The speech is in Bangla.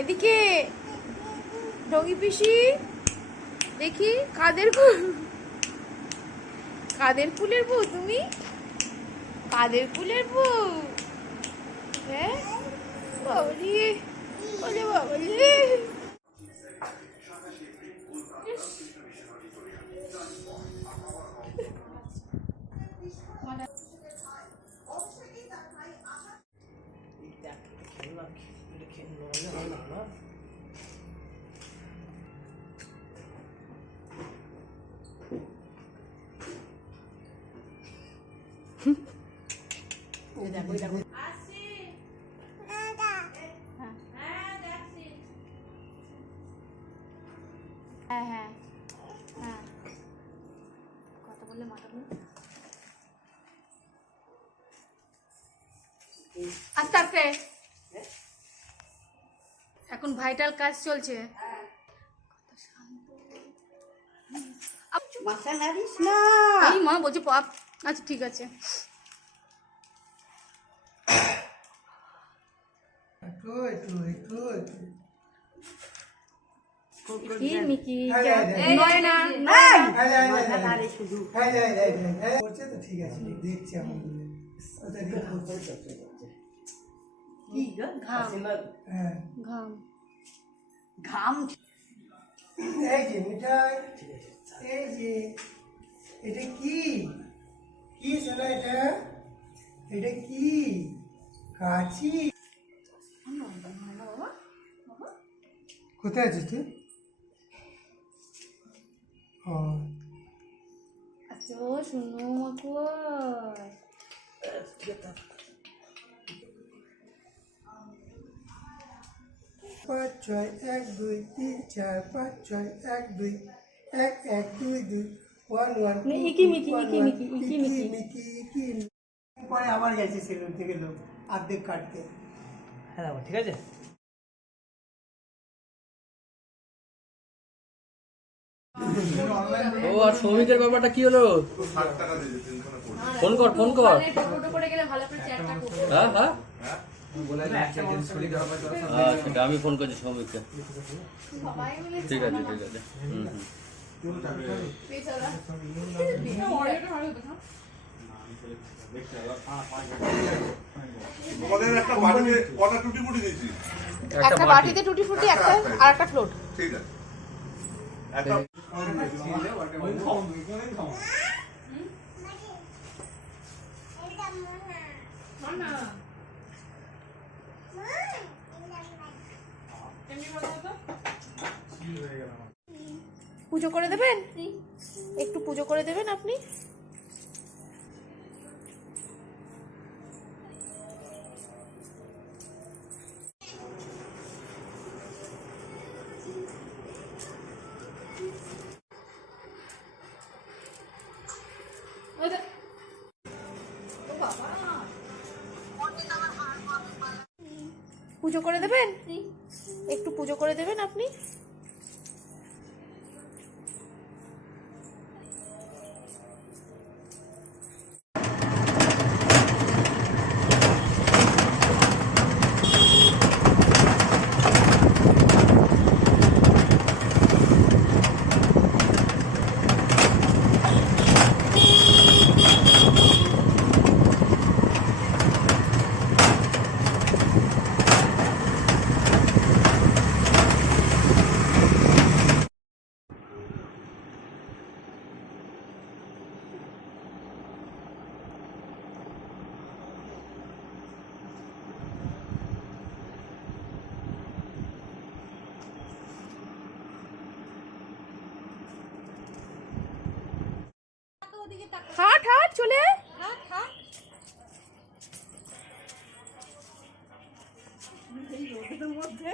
এদিকে ডগি পিসি দেখি কাদের ফুল, কাদের ফুলের বউ তুমি, কাদের ফুলের বউ। হ্যাঁ বাবালি, ওরে বাবালি। হ্যাঁ হ্যাঁ হ্যাঁ, কথা বললে মাতাবো। আস্তে আস্তে, এখন ভাইটাল কাজ চলছে। মাথা নাড়িস না। এই মা বলছি পাপ। আচ্ছা ঠিক আছে। কি মিকি নয় না মাথা নাড়ে শুধু। করছে তো ঠিক আছে, দেখছি আমি। কি গো? ঘাম হ্যাঁ ঘাম ঘাম। এই যে মিঠাই, এই যে এটা কি, কি শোনা এটা, এটা কি কাচি? কোথায় আছিস তুই? ও আচ্ছা শুনো মাকু, 5 6 1 2 3 4 5 6 1 2 1 1 2 2 1 1 ইকি মিকি ইকি মিকি ইকি মিকি মিকি ইকি। পরে আবার গেছে সেলুন থেকে লোক অর্ধেক কাটতে। হ্যাঁ ঠিক আছে। ও আর শ্রমিকের ব্যাপারটা কি হলো? ফোন কর ফোন কর। হ্যাঁ হ্যাঁ সেটা আমি ফোন করছি শ্রমিককে। ঠিক আছে ঠিক আছে। একটা বাটিতে টুটি ফুটি, একটা আর একটা ফ্লোট। ঠিক আছে। একটা পুজো করে দেবেন, একটু পুজো করে দেবেন আপনি। পুজো করে দেবেন, একটু পুজো করে দেবেন আপনি। হাট হাট চলে হাট হাট। এই রোদের মধ্যে